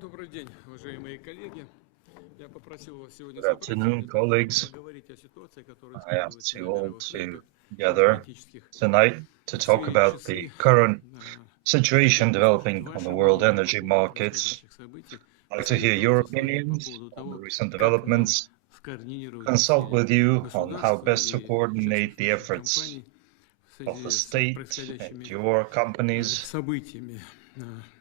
Добрый день, уважаемые коллеги. Я попросил вас сегодня Good afternoon, colleagues. поговорить о ситуации, которая I asked складывается you на all мировых to рынках gather энергетических. tonight to В talk сфере about the часы current э, situation developing on the ваши world мнения energy по поводу markets. происходящих событий, I'd like to hear your посоветовать с вами по opinions поводу on the того, recent как нам developments, скоординировать consult усилия with you on how государств best to и частных coordinate the наших efforts компаний в of the связи с state and происходящими your companies событиями.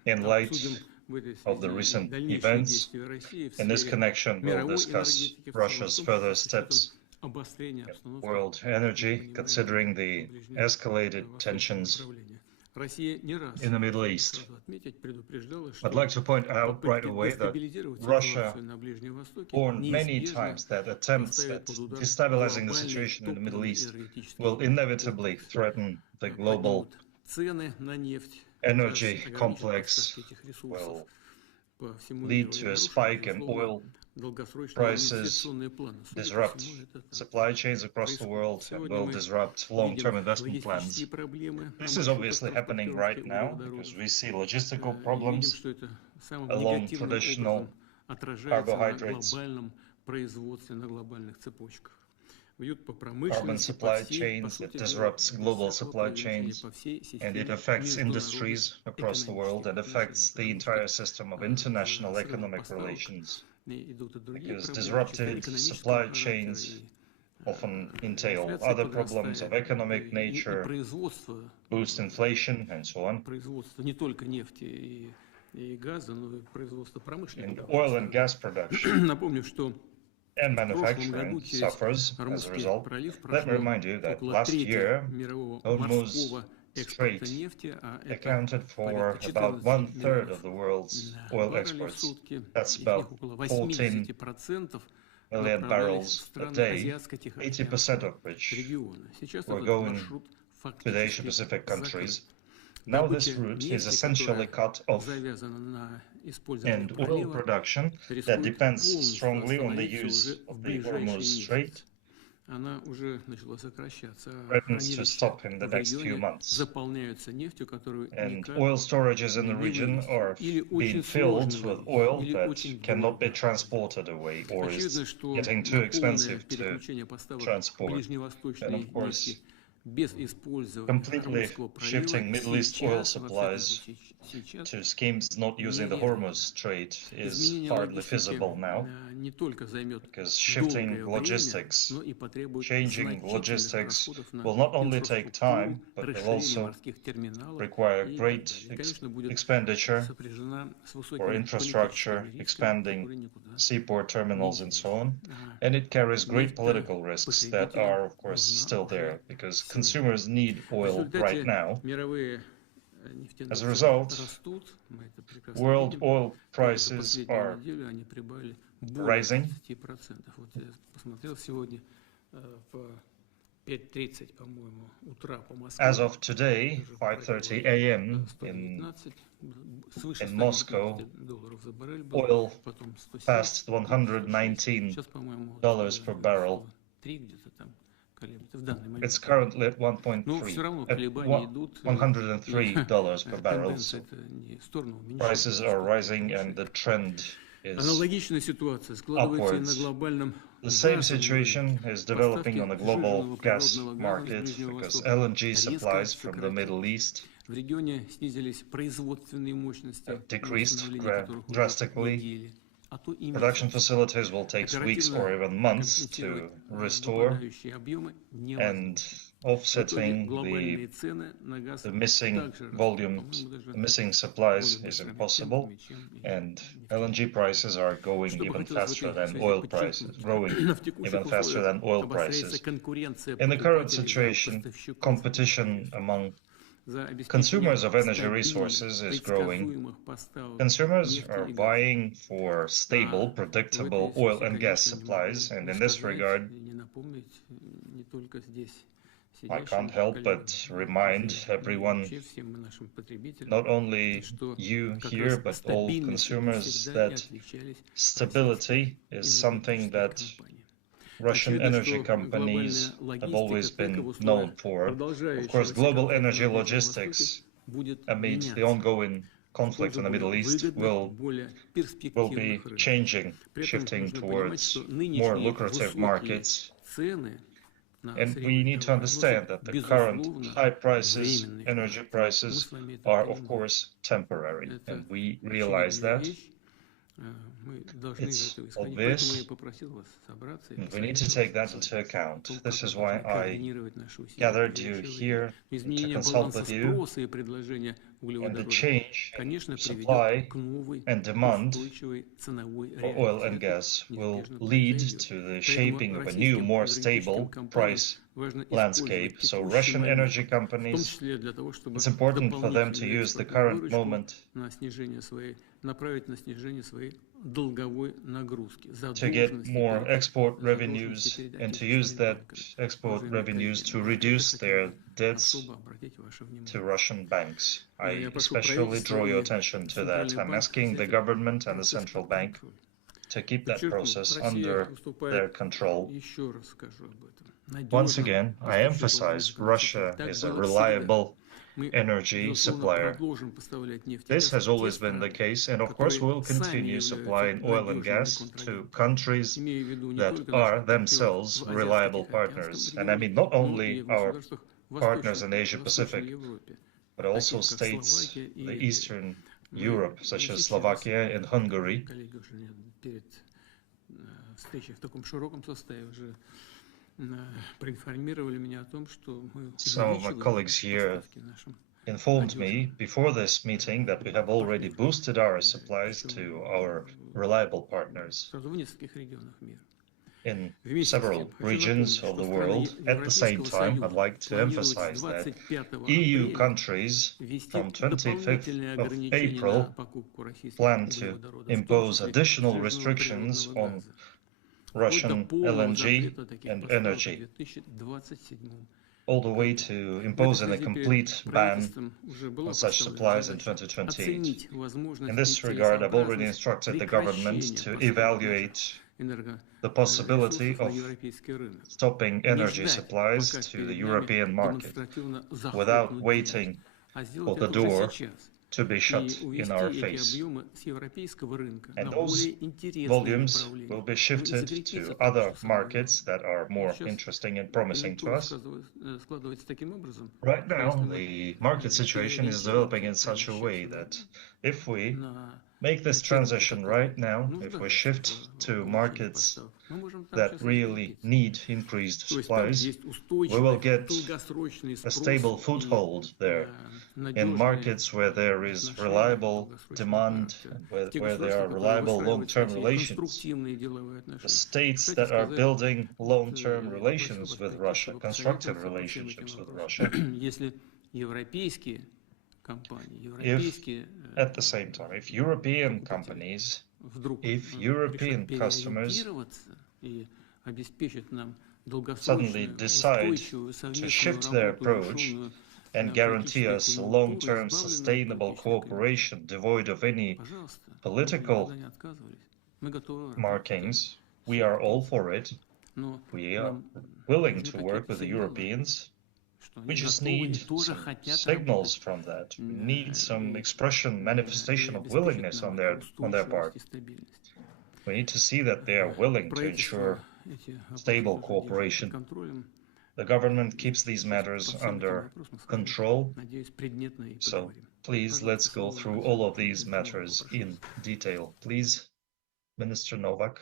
in light Обсудим в этой of the связи и recent дальнейшие events. действия России в In this сфере connection, we'll мировой discuss энергетики в целом, в Russia's том числе further с учетом steps обострения in обстановки, world как мы energy, понимаем, considering на the Ближнем escalated Восточном tensions направлении. Россия не раз, in the Middle хочу East. сразу отметить, предупреждала, I'd что like to point out right попытки away that дестабилизировать Russia ситуацию на Ближнем Востоке warned many неизбежно times that attempts поставят at под удар destabilizing the глобальный situation in the Middle топливный East энергетический will inevitably комплекс. threaten the global Поднимут цены на нефть, energy ограничат complex, поставки этих ресурсов will по всему lead миру и to a нарушат, spike in безусловно, oil долгосрочные prices, инвестиционные планы. Судя по disrupt всему, это так supply chains across the происходит. world, and Сегодня will мы disrupt видим long-term investment логистические plans. проблемы на This is маршрутах obviously happening транспортировки right now углеводородов. because we see logistical И видим, problems что это самым along негативным образом traditional отражается на carbohydrates, глобальном производстве, на глобальных цепочках. Бьют по carbon промышленности, по supply всей, по chains. It сути, disrupts без global всякого supply преувеличения, chains, по всей and it системе affects международных industries across the world экономических and affects отношений, the потому что entire system of international за срывом economic поставок relations, идут и другие because проблемы, чисто disrupted экономического supply характера, chains и often entail инфляция other problems of подрастает, economic и nature, производство, boost inflation, and so on. производство не только нефти и газа, но и производство промышленных And товаров oil and gas страдает. production Напомню, что and в прошлом году manufacturing через suffers as a Армузский result. пролив Let me прошло remind you that около last трети year, мирового Hormuz морского экспорта Strait нефти, а это accounted порядка for about 14 1/3 миллионов of the world's oil баррелей в exports. сутки. That's Из них about около 14 80% million направлялись в barrels a страны day, 80% Азиатско-Тихоокеанского of which региона. Сейчас were этот going маршрут to the фактически Asia-Pacific закрыт. countries. Now this Добыча route is нефти, essentially которая cut off, завязана на использовании and oil пролива, production that рискует depends полностью strongly on the остановиться уже use в of the ближайший Hormuz Strait месяц. Она уже начала сокращаться. threatens to Хранилища stop in the в next few регионе months. заполняются нефтью, которую And никак oil storages in the не region вывести. are Или being очень filled сложно with вывести, oil или that очень cannot be дорого. transported away or Очевидно, is что getting на too полное expensive to переключение поставок transport. And ближневосточной of course, нефти без использования completely Армузского пролива shifting Middle East oil сейчас, во всяком supplies случае сейчас, to schemes not using the нереально. Hormuz Strait is Изменение hardly логистики feasible now, не только займет because shifting долгое время, logistics, но и потребует changing значительных logistics расходов на will not only take инфраструктуру, time, but will расширение also морских терминалов require и так great далее. И, конечно, будет expenditure сопряжена с for высокими infrastructure, политическими рисками, expanding которые никуда seaport не terminals, and so on. делись. And it carries great Нефть political risks that потребителям are, of course, нужна still уже there, because сегодня. consumers need В oil right результате now. мировые нефтяные As a цены result, растут, мы это прекрасно world видим. oil Только за prices последнюю are неделю они прибавили более rising. 30%. Вот я посмотрел сегодня в 5:30, по-моему, утра по Москве. As of today, 5:30 a.m. свыше in Moscow, $119 за баррель был, oil потом 170, passed $119 сейчас, по-моему, per barrel. 3 где-то там колеблется в данный момент. It's currently at Но все равно 1.3, колебания идут. $103 per barrel. Тенденция это не в сторону Prices are rising and the trend is Аналогичная ситуация складывается и на upwards. глобальном The same газовом situation рынке. is developing on the global Поставки gas сжиженного природного газа market с Ближнего because Востока LNG резко supplies from the Middle сократились. East В регионе снизились производственные мощности, decreased восстановление которых уйдет drastically. недели, а то и Production месяцы. facilities will take weeks or even months to restore, Выпадающие объемы невозможно. and В итоге offsetting глобальные цены на газ the missing также растут, volumes, по-моему, даже the missing supplies более is быстрыми impossible, темпами, чем и and нефть. LNG prices are going Что бы even хотелось в faster этой than связи oil подчеркнуть, prices, growing в текущих even faster условиях than oil обостряется prices. конкуренция In the current покупателей за situation, поставщиков competition among за обеспечение consumers of energy стабильных, resources is growing. предсказуемых поставок Consumers нефти are и газа. vying for stable, В predictable этой oil связи, and gas конечно, не могу supplies, and не in this сказать regard, и не напомнить не только здесь I can't сидящим help коллегам, but remind но и everyone, вообще всем нашим потребителям, not only что you как here, раз but all стабильностью consumers, всегда не that отличались stability is something that компании. Russian Очевидно, energy что companies глобальная have always логистика только been в known условиях for. Of course, продолжающегося global конфликта energy на Ближнем Востоке logistics будет amid the меняться. ongoing conflict in the Middle East will be shifting towards more lucrative markets. And we need to understand that the current high prices, energy prices, are of course temporary. And we realize that. It's obvious. And we need to take that into account. This is why I gathered you here to consult with you. And the change in supply and demand for oil and gas will lead to the shaping of a new, more stable price landscape. So Russian energy companies, it's important for them to use the current moment to get more export revenues and to use that export revenues to reduce their debts to Russian banks. I especially draw your attention to that. I'm asking the government and the central bank to keep that process under their control. Once again, I emphasize Russia is a reliable energy supplier. This has always been the case, and of course we will continue supplying oil and gas to countries that are themselves reliable partners. And I mean not only our partners in Asia Pacific, but also states in Eastern Europe, such as Slovakia and Hungary. Some of my colleagues here informed me before this meeting that we have already boosted our supplies to our reliable partners in several regions of the world. At the same time, I'd like to emphasize that EU countries from 25th of April plan to impose additional restrictions on Russian LNG and energy, all the way to imposing a complete ban on such supplies in 2028. In this regard, I've already instructed the government to evaluate the possibility of stopping energy supplies to the European market without waiting for the door to be shut in our face. And those volumes will be shifted to other markets that are more interesting and promising to us. Right now, the market situation is developing in such a way that if we make this transition right now, if we shift to markets that really need increased supplies, we will get a stable foothold there in markets where there is reliable demand, where there are reliable long-term relations. The states that are building long-term relations with Russia, constructive relationships with Russia, if at the same time, if European companies, if European customers suddenly decide to shift their approach and guarantee us long-term sustainable cooperation devoid of any political markings, we are all for it. We are willing to work with the Europeans. We just need some signals from that. We need some expression, manifestation of willingness on their part. We need to see that they are willing to ensure stable cooperation. The government keeps these matters under control. So please, let's go through all of these matters in detail. Please, Minister Novak.